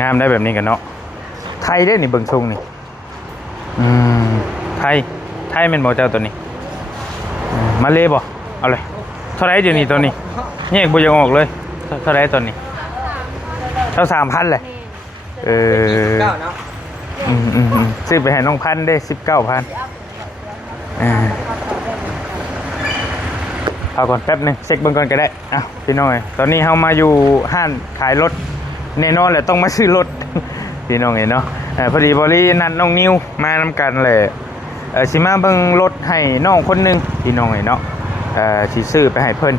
งามได้แบบนี้กันเนาะไทยได้นี่เบิ่งทรงนี่ไทยเป็นบ่เจ้าตัวนี้มาเลยบ่เอาเลยเท่าไรเดี๋ยวนี้ตัวนี้แยกบ่ยังออกเลยเท่าไรตัวนี้เท่า3,000เลยซื้อไปให้น้องพันได้19,000เอาก่อนแป๊บนึงเช็คเบิ่งก่อนก็ได้อ้าวพี่น้องตอนนี้เฮามาอยู่ห้านขายรถแน่นอนแหละต้องมาซื้อรถพี่น้องเนาะพอดีบรินัดน้องนิวมานำกันเลยสิมาเบิ่งรถให้น้องคนนึงพี่น้องเนาะสิซื้อไปให้เพิ่น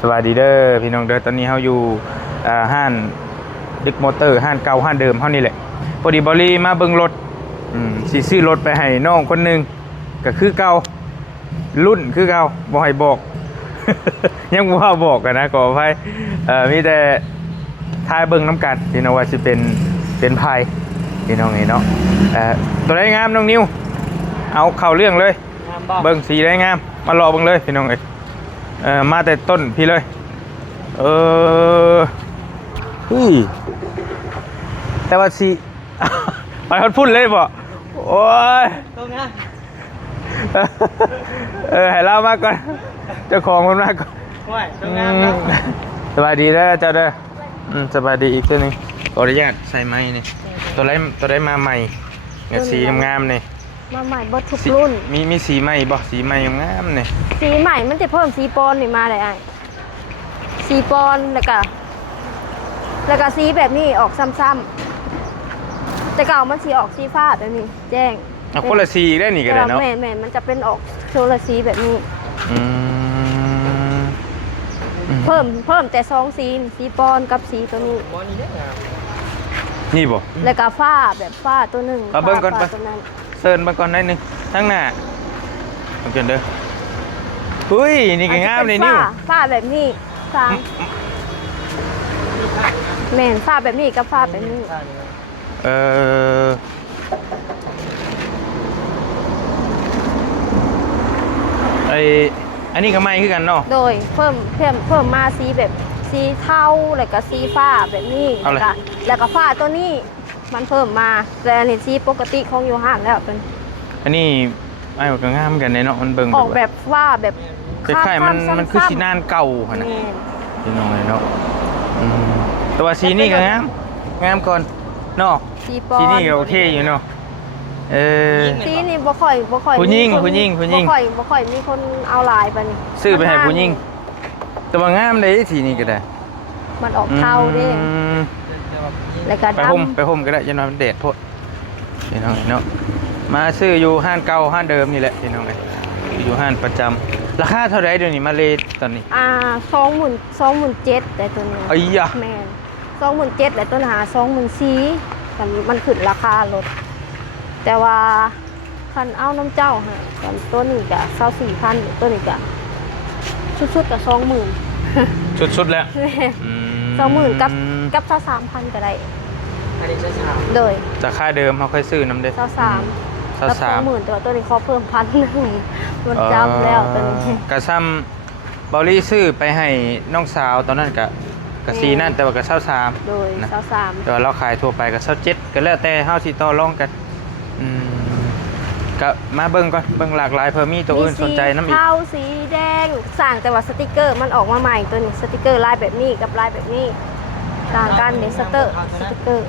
สวัสดีเด้อพี่น้องเด้อตอนนี้เฮาอยู่ห้านดึกมอเตอร์ห้านเก่าห้านเดิมเฮานี่แหละพอดีบริมาเบิ่งรถสิซื้อรถไปให้น้องคนนึงก็คือเก่ารุ่นคือเก่าบ่ให้บอก ยังบ่บอกกันนะขออภัยมีแต่ทายเบิ่งน้ำกันพี่น้องว่าสิเป็นไพ่พี่น้องนี่เนาะตัวได้งามน้องนิวเอาเข้าเรื่องเลยเบิ่งสีได้งามมารอเบิ่งเลยพี่น้องมาแต่ต้นพี่เลยแต่ว่าสีไปฮอดพุ่นเลยบ่โอ้ยตรงนะให้เล่ามาก่อนเจ้าของคนมาก่อนตรงงามสบายดีแล้วเจ้าเด้อสบายดีอีกตัวนึงขออนุญาตใส่ไม้นี่ตัวไรมาใหม่สีงามๆนี่มาใหม่บดทุกรุ่นมีสีใหม่บ่สีใหม่งามนี่สีใหม่มันจะเพิ่มสีปอนนี่มาเลยไอ้สีปอนแล้วก็สีแบบนี้ออกซ้ำๆแต่เก่ามันสีออกสีฟ้าแบบนี้แจ้งคนละสีได้นี่ก็ได้เนาะแม่มันจะเป็นออกโชว์ละสีแบบนี้เพิ่มแต่2สีปอนกับสีตัวนี้นี่บ่แล้วก็ฟ้าแบบฟ้าตัวหนึ่งเบิ่งก่อนเซิร์นมาก่อนได้นึงทั้งหน้าโอเคเด้อเฮ้ยนี่ก็งามเลยนี่ฟ้าแบบนี้แม่นฟ้าแบบนี้กับฟ้าแบบนี้อันนี้ก็ไม่คือกันเนาะโดยเพิ่มมาสีแบบสีเทาแล้วก็สีฟ้าแบบนี้แล้วก็ฟ้าตัวนี้มันเพิ่มมาแต่อันนี้สีปกติของอยู่ห้างแล้วเป็นอันนี้ไอ้ก็งามกันเนาะมันเบิ่งออกแบบว่าแบบคล้ายๆมันคือสีนานเก่าค่ะนะพี่น้องเนาะตัวสีนี่ก็งามก่อนเนาะสีนี่ก็โอเคอยู่เนาะสีนี่บ่ค่อยผู้หญิงบ่ค่อยมีคนเอาลายไปนี่ซื้อไปให้ผู้หญิงแต่ว่างามเลยสีนี้ก็ได้มันออกเทาดิแล้วก็ไปห่มก็ได้ยันวันเดดโพดพี่น้องเนาะมาซื้ออยู่ห้านเก่าห้านเดิมนี่แหละพี่น้องอยู่ห้านประจำราคาเท่าไรเดี๋ยวนี้มาเลยตอนนี้27,000แต่ตัวนี้ไอ้ยะแม่27,000แต่ตัวหา24,000มันขึ้นราคารถแต่ว่าคันเอาน้ำเจ้าฮะตัวนี้ก็24,000ตัวนี้ก็ชุดๆก็20,000ชุดแล้ว20,000กับ23,000ก็ได้อันนี้23,000โดยราคาเดิมเขาเคยซื้อน้ำเด้23,000กับ20,000ตัวนี้เขาเพิ่ม1,000มันจำแล้วตัวนี้กระซ้ำบอลลี่ซื้อไปให้น้องสาวตอนนั้นกับสีนั่นแต่ว่ากับ23โดย23แต่ว่าเราขายทั่วไปกับ27ก็แล้วแต่เฮาสิต่อรองกันก็มาเบิ่งก่อนเบิ่งหลากหลายเพิ่มมีตัวอื่นสนใจน้ำอีกเทาสีแดงสั่งแต่ว่าสติกเกอร์มันออกมาใหม่ตัวนี้สติกเกอร์ลายแบบนี้กับลายแบบนี้ต่างกันในสติกเกอร์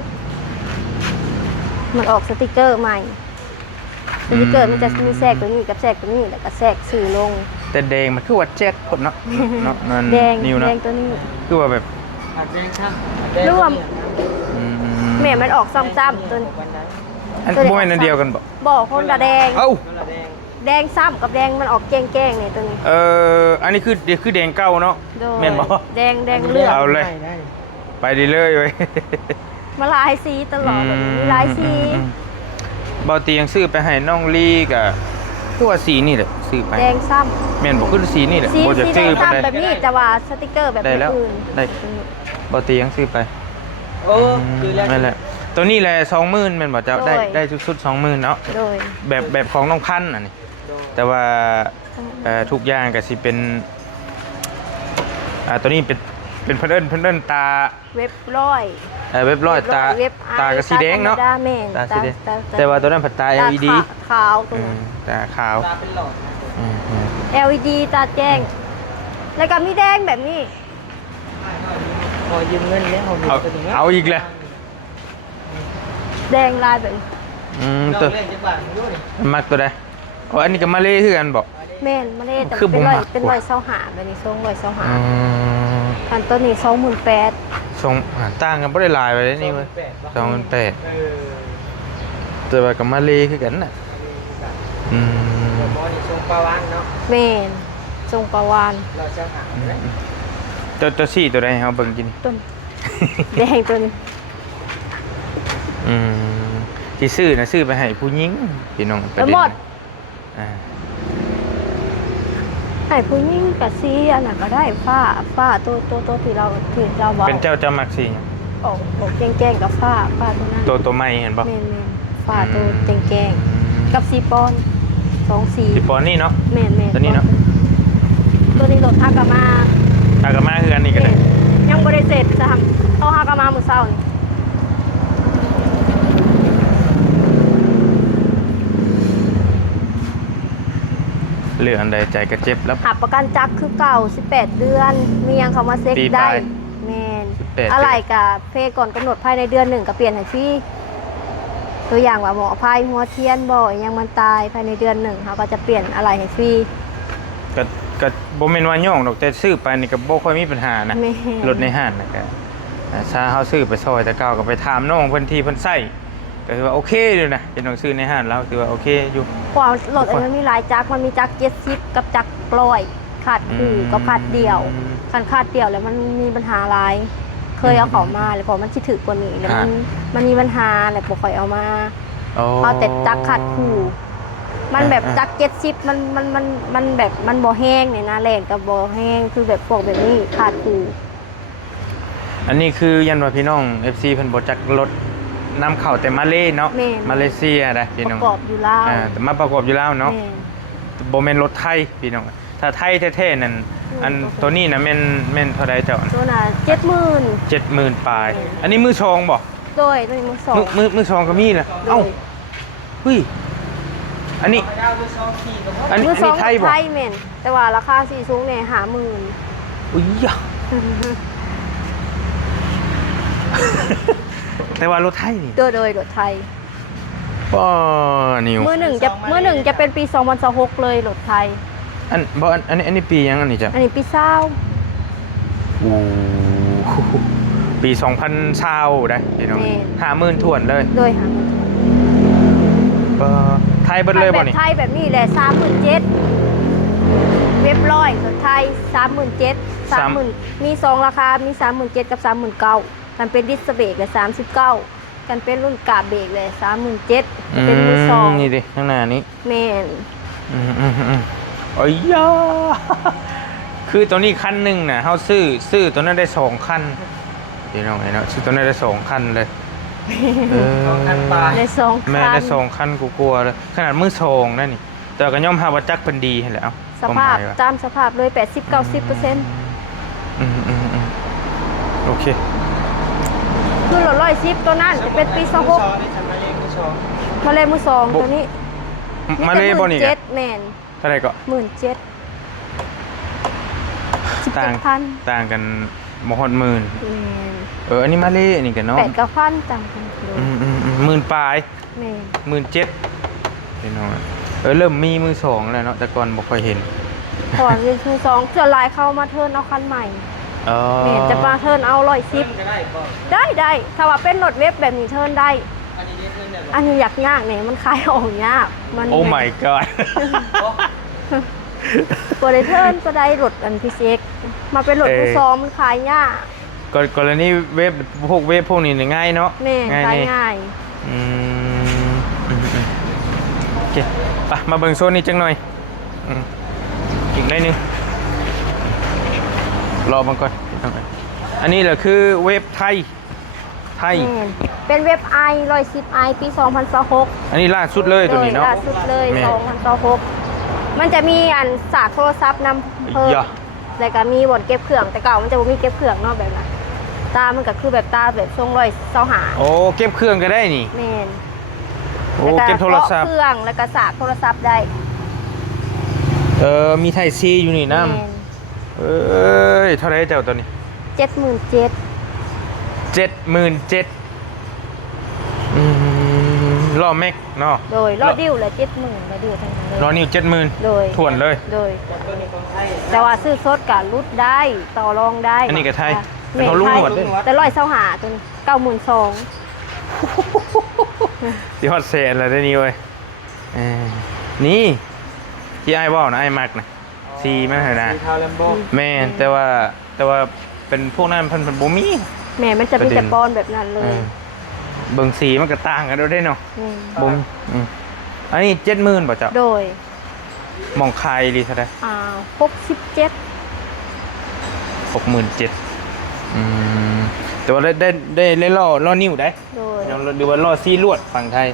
มันออกสติกเกอร์ใหม่สติกเกอร์มันจะมีแทรกตัวนี้กับแทรกตัวนี้แล้วก็แทรกสื่อลงแต่แดงมันคือว่าแจ็คพดเนาะแดงตัวนี้คือว่าแบบร่วมแม่มันออกซ้ำๆตัวนี้อันบ่แม่นอันเดียวกันบ่คนละแดงแดงซ้ำกับแดงมันออกแก้งๆนี่ตัวนี้อันนี้คือแดงเก่าเนาะแม่นบ่แดงเลือดเอาเลยไปดีเลยเว้ยมาลายสีตลอดมีลายสีเบาเตียงซื้อไปให้น้องลีกับคือว่าสีนี่แหละซื้อไปแดงซ้ำแม่นบ่คือสีนี่แหละบ่จะซื้อไปแบบนี้แต่ว่าสติกเกอร์แบบอื่นได้เบาเตียงซื้อไปคือแล้วนั่นแหละตัวนี้แหละ20,000แม่นบ่เจ้าได้ชุด20,000เนาะแบบของน้องพันธุ์อันนี้แต่ว่าทุกอย่างก็สิเป็นตัวนี้เป็น เป็นเพิ่นตา เว็บร้อย เว็บร้อยตา เว็บ ตากระสีแดงเนาะ ตาแม่น ตาสีแดงแต่ว่าตัวนั้นผัดตา LED ขาวตัว อื นั้ ม น ตาขาว ตาเป็นหลอดนะ อืม LED ตาแจ้ง แล้วก็มีแดงแบบนี้ พอยืมเงินเนี่ยเขามีตัวนี้ เอาอีกเลย แดงลายแบบนี้ เรา ตัว เล่นจังหวะมึงดูดิ มักตัวใดอ๋ออันนี้ก็มาเล่คือกันบอก แม่นมาเลยแต่ คือบ่ เป็นร้อย มัก เป็น ว่ะ ร้อยเสาหาแบบนี้ทรงร้อยเสาหา อืม คันตัวนี้28,000 ทรงต่างกันบ่ได้หลายไปเลยนี่เว้ย 28,000 28,000 เออ แต่ว่าก็มาเล่คือกันน่ะอืม เดี๋ยวบอนี่ทรงปลาวานเนาะ แม่นทรงประวาน เราจะหาเลย ตัวสี่ตัวใดเฮาเบิ่งกิน ต้น แดงตัวนี้ อืมที่ซื้อนะซื้อไปให้ผู้หญิงพี่น้องประ แล้ว เด็น หมด อ่า ให้ผู้หญิงกับซีอันนั้นก็ได้ฝ้าตัวที่เราบอก เป็นเจ้ามักสิ ออกแจ้งๆกับฝ้าตัวนั้น ตัวใหม่เห็นบ่ แม่นฝ้าตัวแจ้งๆกับ4 ปอนด์2 สี สิปอนนี่เนาะ แม่น ตัวนี้เนาะ ตัวนี้รถฮากามา อากามาคืออันนี้ก็ได้ ยังบ่ได้เสร็จจะทำเอาฮากามามื้อเช้านี่ เหลืออันใดใจก็เจ็บแล้ว หับประกันจักรคือเก่า18 เดือน มียังเขามาเซ็ก ปี ได้ ปลาย แม่น 18 อะไรกับเพก่อนกำหนดภายในเดือนหนึ่งก็เปลี่ยนให้ฟรีตัวอย่างว่าหมอพายหัวเทียนบ่อยยังมันตายภายในเดือนหนึ่งเขาก็จะเปลี่ยนอะไรให้ฟรี ก็บ่แม่นว่าย่องดอกแต่ซื้อไปนี่ก็บ่ค่อยมีปัญหานะ แม่น รถในห้างน่ะก็ถ้าเฮาซื้อไปซอยแต่เก่าก็ไปถามน้องเพิ่นที่เพิ่นใช้ก็ถือว่าโอเคอยู่นะเป็นหนังซื้อในห้างแล้วถือว่าโอเคอยู่ เพราะว่ารถอันนี้มันมีหลายจักรมันมีจักร70กับจักร100ขาดคู่กับขาดเดียวคันขาดเดียวแล้วมันมีปัญหาหลาย เคยเอาเขามาแล้วพอมันสิถือกว่านี้แล้วมันมีปัญหาแล้วบ่ค่อยเอามา เอาแต่จักรขาดคู่มันแบบจักร70มันแบบมันบ่แห้งเนี่ยนะแรงกับบ่แห้งคือแบบพวกแบบนี้ขาดคู่ อันนี้คือยันว่าพี่น้อง FC เพิ่นบ่จักรถนำเข้าแต่มาเลเนาะ แม่น มาเลเซียนะพี่ ป น้อง ระกอบอยู่แล้ว แต่มาประกอบอยู่แล้วเนาะ แม่ บ่แม่นรถไทยพี่น้องถ้าไทยแท้ๆนั่นอันตัวนี้น่ะแม่นเท่าใดเจ้า ตัวน่ะ70,000 70,000ปลาย อันนี้มือชองบ่ โดยตัวนี้มือสอง มือชองก็มีนะ โด เอ้าย เฮ้ยอันนี้ เอาไปซ้อมขี่กับพ่อ อันนี้ มือสอง ไทยบ่ ไทยแม่นแต่ว่าราคาสีสูงเนี่ย50,000 อุ้ยยะ แต่ว่ารถไทยนี่ โดยรถไทย ป้อนิว มือหนึ่งจะเป็นปี2026เลยรถไทย อันนี้ปียังอันนี้จ้ะ อันนี้ปีเศร้า โอ้โหปี2020ได้พี่น้อง50,000ถ้วนเลย โดยหา ไทยเบิดเลยบ่ แบบ นี่ ไทยแบบนี้แหละ37,000เว็บร้อยรถไทย37,000 30,000มี2ราคามี37,000กับ39,000กันเป็นดิสเบรกเลย39กันเป็นรุ่นกาบเบรกเลย37,000เป็นมือสอง นี่ดิข้างหน้านี้ แม่น โอ้ยยาคือตัวนี้คันหนึ่งน่ะเขาซื้อตัวนั้นได้2คันพี่น้องเห็นเนาะซื้อตัวนั้นได้2คันเลย คันปลาย ใน2 แม่ คั ได้ น 2คันกูกลัวเลยขนาดมือสองนั่นนี่แต่ก็ย่อมหาว่าจักเป็นดีเห็นแหล้ว สภาพตามสภาพเลย80-90% โอเค คือรถ110ตัวนั้นจะเป็นปี ซ้อ 26 มนี่ทำมาเล่นมือซ้อม มาเลยมือสองตัวนี้ มาเลยบ่นี่ เจ็ดแมน เท่าไหร่ก็ 17,000 ต่าง 17,000 ต่างกันบ่ฮอดหมื่น แมน อันนี้มาเลยอันนี้กันเนาะ 8,000ต่างกันเลย หมื่นปลาย แมน 17,000พี่น้องเริ่มมีมือสองแล้วเนาะแต่ก่อนบ่ค่อยเห็น ก่อนมือสองจะลายเข้ามาเทิร์นเอาคันใหม่ อ๋อ แมนจะมาเทิร์นเอา ขึ้นก็ได้ก็ 110ได้ถ้าว่าเป็นรถเว็บแบบนี้เทิร์นได้ อันนี้ได้ขึ้นเนี่ย อันนี้อยากยากเนี่ยมันขายออกยากมัน โอ้ my god ตัวได้เทิร์นก็ได้รถอันพิเศษมาเป็นรถมือสองมันขายยาก กรณีเว็บพวกนี้เนี่ยง่ายเนาะ แม่ขาย นี่ ง่าย อืมโอเคไปมาเบิ่งโซนนี้จังหน่อยอีกหน่อยหนึงรอมันก่อนอันนี้แหละคือเว็บไทย เป็นเว็บไอ110ไอปี2026 อันนี้ล่าสุดเลยตัวนี้เนาะ ล่าสุดเลย แม่ 2026มันจะมีอันสากโทรศัพท์นำเพิ่ม อย่า แล้วก็มีบ่อนเก็บเครื่องแต่เก่ามันจะบ่มีเก็บเครื่องเนาะแบบนั้นตามันก็คือแบบตาแบบทรงร้อยเสาหา โอ้เก็บเครื่องก็ได้นี่ แม่น โอ้ แล้วก็ เก็บโทรศัพท์ เครื่องแล้วก็สากโทรศัพท์ได้ มีไทยซีอยู่นี่ แม่ น้ำ น เอ้ยเท่าไรเจ้าตัวนี้ 77,000 77,000ล้อแม็กเนาะ โดยรอดดิ้วละ70,000รอดดิ้วทั้งนั้นเลย ล้อนิ้ว70,000 โดย ถ่วนเลย โดย ตัวนี้ของไทย แต่ว่าซื้อสดกับรุดได้ต่อรองได้ อันนี้ก็ไทย ค่ะ แต่เขาลุงหนวดด้วย แต่ร้อยเสาหาตัวนี้92,000 ที่ฮอตเซนอะไรได้นี่เว้ยนี่ที่ไอ้บอกนะไอ้มักนะซีมันเหรอนะ สีเทาแลมโบ แม่นแต่ว่าเป็นพวกนั้นเพิ่นบ่มี แม่มันจะมีแต่ปอนแบบนั้นเล เอย อเบิ่งสีมันก็ต่างกันด้วยเด้เนาะ อืม บ่มอันนี้70,000บ่เจ้า โดย มองคายดีเท่าใด 67 67,000แต่ว่าได้ล้อนิ้วได้ โดย ยังหรือว่าล้อซีลวดฝั่งไทย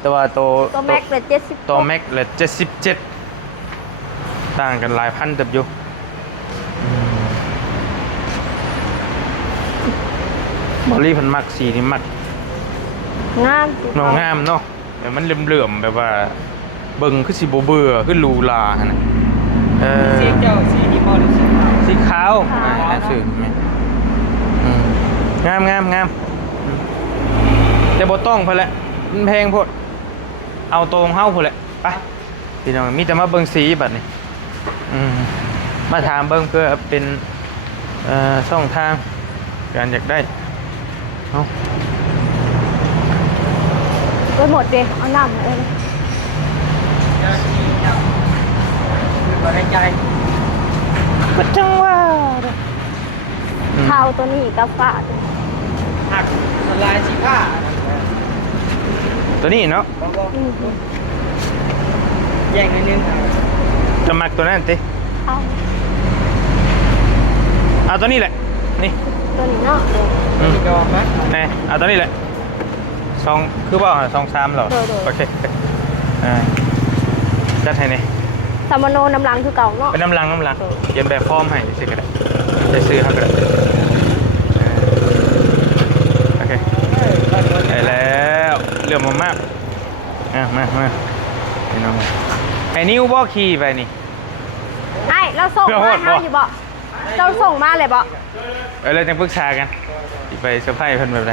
แต่ว่าตัว แม็กเลย70 ตัวแม็กเลย77ต่างกันหลายพันเติบอยู่บอลลี่เพันมักสีนี่มัก งาม เนาะงามเนาะแต่มันเหลื่อมๆแบบว่าเบิ่งคือสิบ่เบื่อคือหรูหราหั่นน่ะสีเจ้าสีดีมอลหรือสีขาว สีขาวสื่อแม่งามแต่บ่ต้องเพิ่นแหละมันแพงโพดเอาตรงเฮาพุ่นแหละไปพี่น้องมีแต่มาเบิ่งสีบัดนี้มาถามเบิ่งเพื่อเป็นช่องทางการอยากได้เอา ไปหมดเด้เอาน้ำเอง คือบ่ได้ใจ บ่จังว่า เท้าตัวนี้กับฝาตัวนี้ หักละลายสีผ้า ตัวนี้เนาะ อืม แยกนิดนึง จะมักตัวนั้นติ เอา เอาตัวนี้แหละนี่ ตัวนี้เนาะ มีดอกไหม นี่เอาตัวนี้แหละ2คือบ่2 3เหรอโอเคจัดให้นี่ สามโนน้ำลังคือเก่าเนาะ เป็นน้ำลังเขียนแบบฟอร์มให้สิก็ได้จะซื้อเขาก็ได้โอเคได้แล้วเรื่องมากมาพี่น้องไอ้นิ้วบ่ขี่ไปนี่ ไอ้เราส่งมาให้อยู่บ่เราส่งมาเลยบ่ เราจะปรึกษากันสิไปเซอร์ไพรส์เพิ่นแบบใด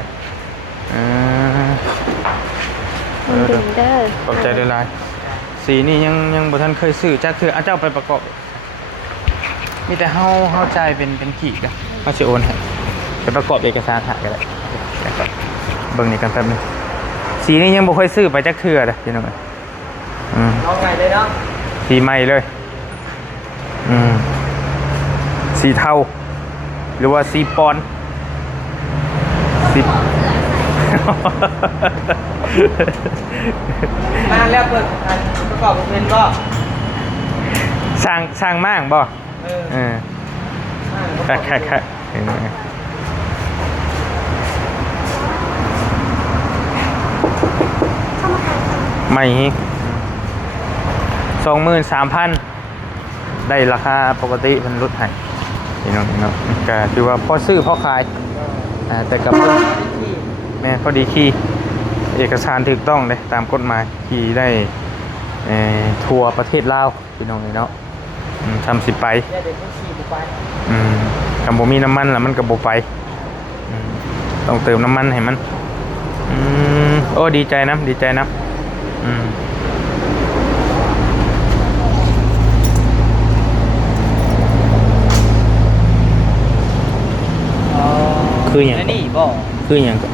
มันดึงเด้อ ขอบใจหลายๆสีนี่ยังบ่ทันเคยซื้อจักคือเจ้าไปประกอบมีแต่เฮาจ่ายเป็นขีดนะเฮาสิโอนให้ไปประกอบเอกสารหาก็ได้เบิ่งนี่กันแป๊บนึงสีนี่ยังบ่เคยซื้อไปจักเทื่อเด้อพี่น้องลองไงเลยเนาะ สีใหม่เลยสีเทาหรือว่าสีปอนสี มาแล้วเปิดประกอบเป็นบ่ สร้างม่างบ่แค่ไม่23,000ได้ราคาปกติมันลดให้พี่น้องก็ถือว่าพอซื้อพอขายแต่กับแม่พอดีขี่เอกสารถูกต้องเลยตามกฎหมายขี่ได้ทัวร์ประเทศลาวพี่น้องเนาะทำสิไปกับบ่มีน้ำมันแล้วมันกับบ่ไปต้องเติมน้ำมันให้มันโอ้ดีใจนะคืออย่าง นี่บ่ คืออย่างก็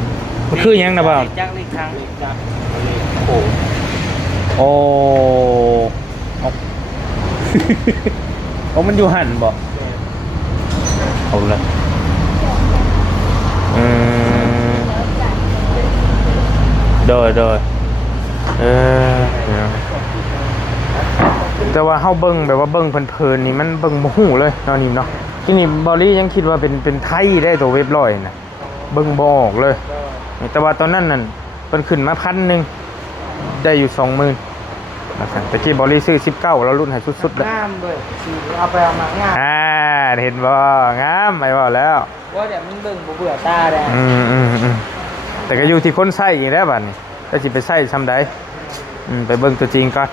มันคืออย่างนะบ่าว จักอีกครั้งจัก โอ้โอ้มันอยู่หันบ่เอาละโดยแต่ว่าเฮาเบิ่งแบบว่าเบิ่งเพลินๆนี่มันเบิ่งบ่ฮู้เลยเนาะนี่เนาะที่นี่บอลี่ยังคิดว่าเป็นไทยได้ตัวเว็บร้อยน่ะเบิ่งบ่ออกเลยแต่ว่าตอนนั้นนั่นเพิ่นขึ้นมา1,000ได้อยู่ 20,000 มาสั่งตะกี้บอลี่ซื้อ19แล้วรุ่นให้สุดๆแล้ว งามเลยสีเอาไปเอามางาม เห็นบ่งามไปบ่แล้ว ว่าเดี๋ยวมันเบิ่งบ่เบื่อตาเลย แต่ก็อยู่ที่คนใส่อีกแล้วบัดนี้ก็สิไปใส่ซำใดไปเบิ่งตัวจริงก่อน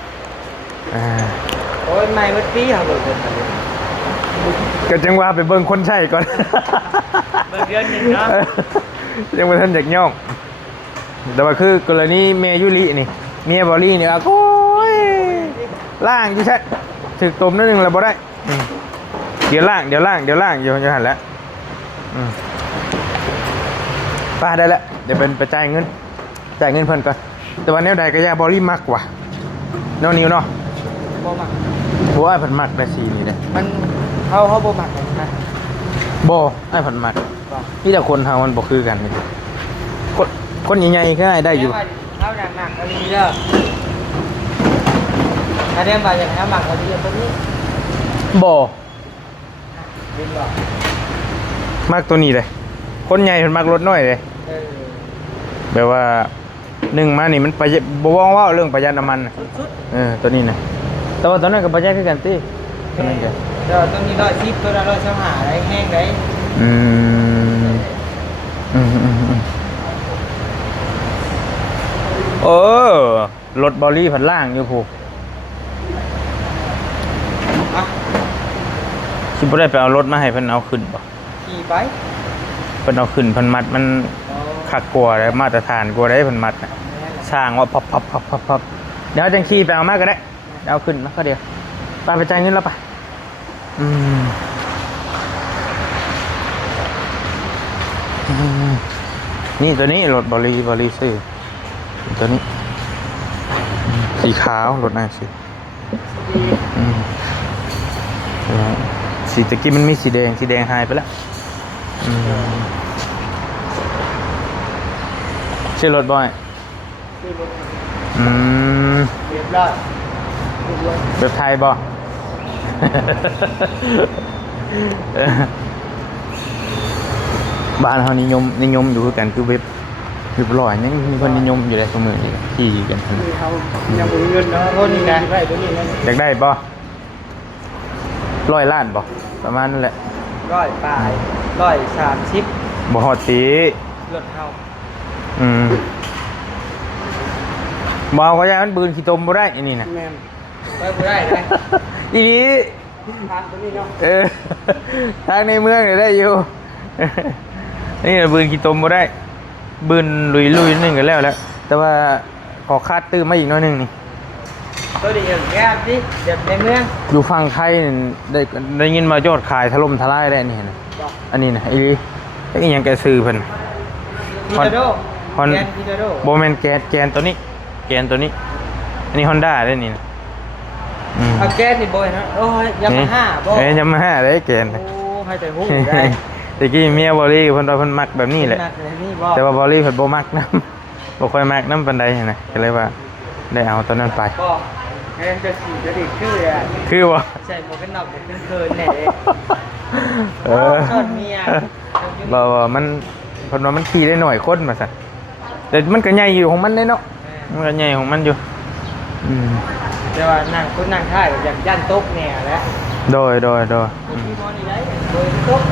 โอ้ยไม่เมื่อปีเขาเบิ่ง ก็จังว่าไปเบิ่งคนใส่ก่อน เบิ่งเดือนหนึงเนาะ ยังบ่ทันอยากย่องแต่ว่าคือกรณีเมยุรินี่เมียบอลี่นี่โอ้ยล่างอยู่ใช่ถึกตมนิดนึงแล้วบ่ได้เดี๋ยวล่างอยู่จะหันแล้วป้าได้แล้วเดี๋ยวเป็นไปจ่ายเงินเพิ่นก่อนแต่วันนี้ใดก็ยาบอลี่มักว่ะน้องนิวเนาะ บ่มัก เพราะว่าเพิ่นมักได้สีนี่เด้ มันเขาบ่มักนะ บ่ไอ้เพิ่นมักมีแต่คนเฮามันบ่คือกันนี่คนใหญ่ๆก็ได้อยู่ เขาหนักๆอันนี้เด้อถ้าเรียนมาอย่างนี้หมักอันนี้ตัวนี้ บ่ ดินบ่ มักตัวนี้เลยคนใหญ่เพิ่นมักรถน้อยเลย แบบว่า1มานี่มันประหยัดบ่ว่างว่าเรื่องประหยัดน้ำมันตัวนี้นะแต่ว่าตอนนั้นก็ประหยัดคือกันติตัวนั้นจ้ะ เดี๋ยวตัวนี้110ตัวละ125ได้แห้งได้ รถบอลี่ผันล่างอยู่ผู้คิดบ่ได้ไปเอารถมาให้เพิ่นเอาขึ้นบ่ ขี่ไป เพิ่นเอาขึ้นเพิ่นมัดมันคักกว่าได้มาตรฐานกว่าได้เพิ่นมัดน่ะสร้างว่าพับเดี๋ยวจังขี่ไปเอามาก็ได้เอาขึ้นมาก็เดียวไปจ่ายเงินแล้วไปนี่ตัวนี้รถบริซื้อตัวนี้สีขาวรถน่าสิสีตะกี้มันมีสีแดงหายไปแล้วชื่อรถบอยเรียบร้อย แบบไทยบ่ บ้านเขานิยมอยู่คือกันคือเว็บร้อยนี่มีคนนิยมอยู่ในสมือนี่ขี่กัน เขายังบ่มีเงินเนาะตัวนี้นะได้ตัวนี้นะ อยากได้บ่100 ล้านบ่ประมาณนั่นแหละ 100ปลาย130 บ่ฮอดตี รถเฮา บ่เอาก็ยามันบืนขี้ตมบ่ได้อันนี้นะ แม่นไปบ่ได้เลย อีนี้ ทางตัวนี้เนาะ ทางในเมืองเนี่ยได้อยู่ นี่บืนขี้ตมบ่ได้บืนลุยนึงก็แล้วแต่ว่าขอคาดตื้อมาอีกน้อยนึงนี่ ตัวนี้แก้มดิเดี๋ยวในเมือง อยู่ฝั่งไทยนี่ได้ยินมายอดขายถล่มทลายได้นี่นะอันนี้นะอีลีไอ้ยังแกซื้อเพิ่น พิจาโด ฮอน แกนพิจาโด โบแมนแกนตัวนี้อันนี้ฮอนด้าได้นี่นะ เอาแกนนี่บ่อยนะโอ้ยยามาฮ่าบ่ ยามาฮ่าได้แกน โอ้ให้แต่หูได้ ตะกี้เมียบอลี่เพิ่นว่าเพิ่นมักแบบนี้แหละ นี่บ่ แต่ว่าบอลี่เพิ่นบ่มักน้ำ บ่ค่อยมักน้ำปานใดนะก็เลยว่าได้เอาตอนนั้นไป บ่แกนจะสีจะดีคืออ่ะ คือบ่ ใส่หมวกกันน็อกเป็นเคินแน่ ชอบเมีย บ่มันเพิ่นว่ามันขี่ได้หน่อยคนมาซะแต่มันก็ใหญ่อยู่ของมันเด้เนาะมันก็ใหญ่ของมันอยู่แต่ว่านั่งคนนั่งท่ายแบบย่านตกแน่แหล้ว โดยที่มอนี่ได้โดยตก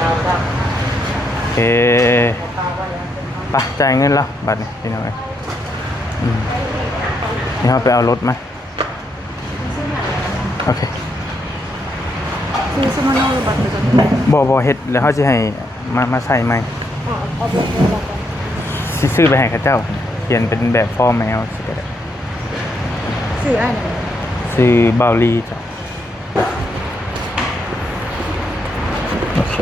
ครับ โอเคไปจ่ายเงินแล้วบัตรนี่พี่น้องนี่เราไปเอารถมาโอเค ซื้อสมโนหรือบัตรประชาชน บ่เฮ็ดแล้วเขาสิให้มาใส่ไหม เอาไปแล้วกัน สิซื้อไปให้เขาเจ้าเขียนเป็นแบบฟอร์แมวสิก็ได้ ซื้อไอ้ไหน ซื้อเบาลีจ้ะโอเค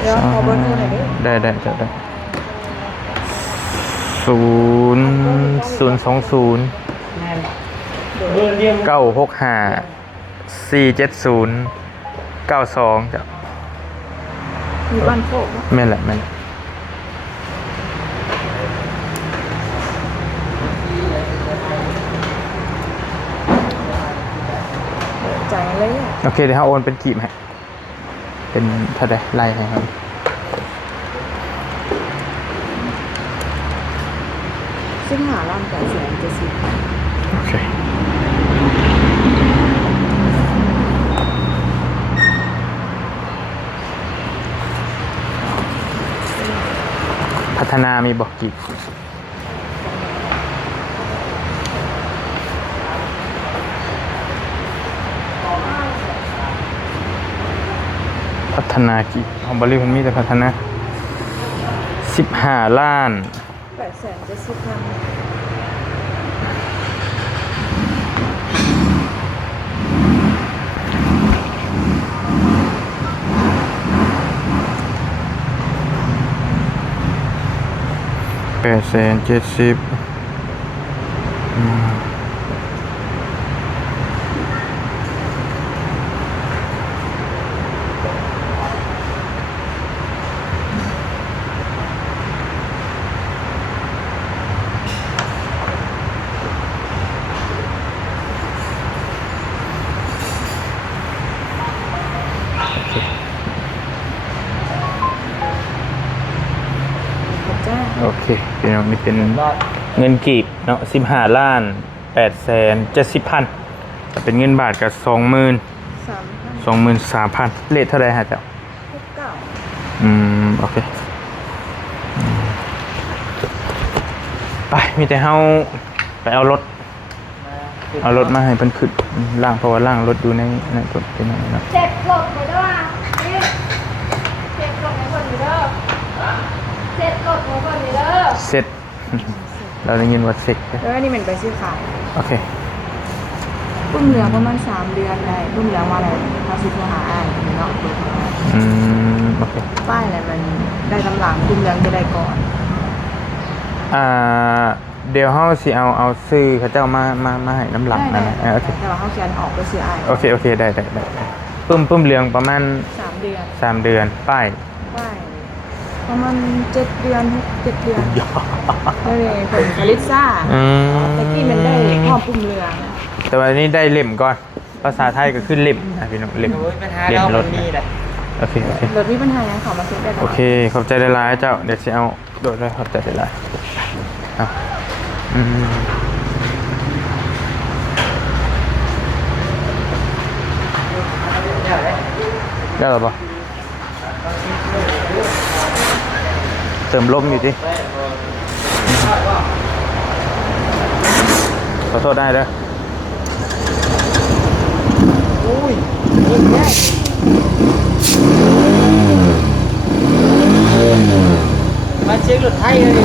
เดี๋ยวขอเบอร์โทรหน่อยดิ ได้020 เบอร์เรียง 965 470 92จ้ะ อยู่บ้านโคก แม่นแหละจ่ายอะไรเนี่ย โอเคเดี๋ยวเขาโอนเป็นกีบให้เป็นเท่าไหร่ไล่ให้ครับ 15 ล้าน870,000 โอเคพัฒนามีบอกกี่พัฒนากี่ของบริษัทมีแต่พัฒนา15 ล้าน 870,000 870,000โอเคพี่น้องนี่เป็นเงินกีบเนาะ15 ล้าน870,000แต่เป็นเงินบาทกับ23,000เลทเท่าไหร่ฮะเจ้า 69 โอเคไปมีแต่เฮาไปเอารถมาให้เพิ่นขึ้นล่างเพราะว่าล่างรถอยู่ในรถเป็นยังไงเนาะ เจ็บหลบไปด้วยนี่เจ็บหลบไปก่อนอยู่เด้อเจ็บหลบไปก่อนอยู่เด้อ เสร็จ เราได้ยินว่าเสร็จ แล้วนี่มันไปซื้อขาย โอเค ปุ้มเหลืองประมาณ3 เดือนได้ปุ้มเหลืองมาอะไรเขาซื้อโทรหาอ้ายเนาะ โอเค ป้ายอะไรมันได้ลำหลังปุ้มเหลืองจะได้ก่อน เดี๋ยวเฮาสิเอาซื้อเขาเจ้ามาให้น้ำหลังนั่นแหละโอเค แต่ว่าเขาเขียนออกก็ซื้ออ้าย โอเคได้ปึ้มเหลืองประมาณ 3 เดือน 3 เดือนป้าย ป้ายประมาณ7 เดือน7 เดือนแล้วเลยผลคาริซ่าแต่กี้มันได้พร้อมปุ้มเหลือง แต่วันนี้ได้เล่มก่อนภาษาไทยก็ขึ้นเล่มนะพี่น้องเล่มรถโอเค รถมีปัญหายังเขามาซื้อได้ โอเคขอบใจหลายๆเจ้าเดี๋ยวสิเอาโดดเลยขอบใจหลายๆเอาได้หรอปะเติมลมอยู่ดิขอโทษได้เด้อ อุ้ยอีกแน่มาเช็ครถไทยเลย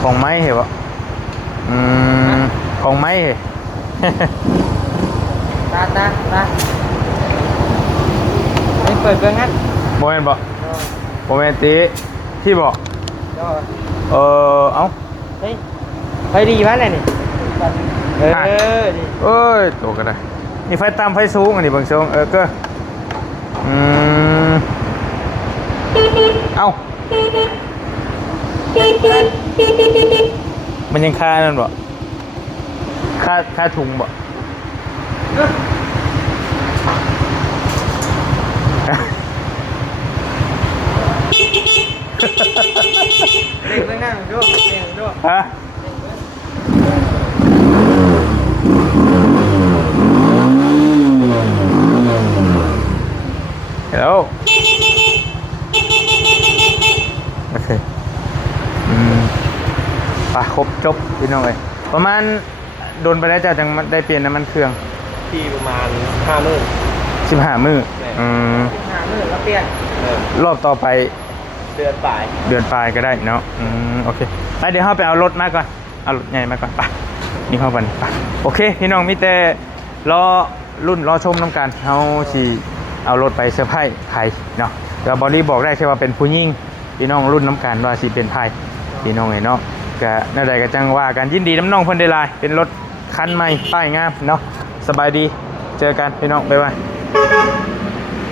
ของไม้เหรอปะของไม้เหรอ ตาไม่เปิดเบื้องงั้น โมเมนบอกโมเมนตีที่บอกเอ้า เฮ้ยไปดีวะอะไรนี่ดี เอ้ยตัวกันได้มีไฟตามไฟสูงอันนี้บางช่วงก็เอ้ามันยังค่านั่นบ่ค่าถุงบ่เด็กเบื้องหน้าดูดู ฮะHello โอเคไปครบจบพี่น้องเลยประมาณโดนไปแล้วจะจังได้เปลี่ยนน้ำมันเครื่อง ที่ประมาณ5 มื้อ 15 มื้อ หาเงินแล้วเปลี่ยน รอบต่อไป เดือนปลาย เดือนปลายก็ได้เนาะโอเคไปเดี๋ยวเราไปเอารถมาก่อนเอารถใหญ่มาก่อนไปนี่เข้ากันไปโอเคพี่น้องมีแต่รอรุ่นรอชมน้ำกันเขาสิเอารถไปเซอร์ไพรส์ใครเนาะเดี๋ยวบอดี้บอกได้ใช่ว่าเป็นผู้หญิงพี่น้องรุ่นน้ำกันว่าสิเป็นไทยพี่น้องเนาะก็น่าใดก็จังว่ากันยินดีน้ำน้องเพิ่นได้ลายเป็นรถคันใหม่ป้ายงามเนาะสบายดีเจอกันพี่น้องบ๊ายบาย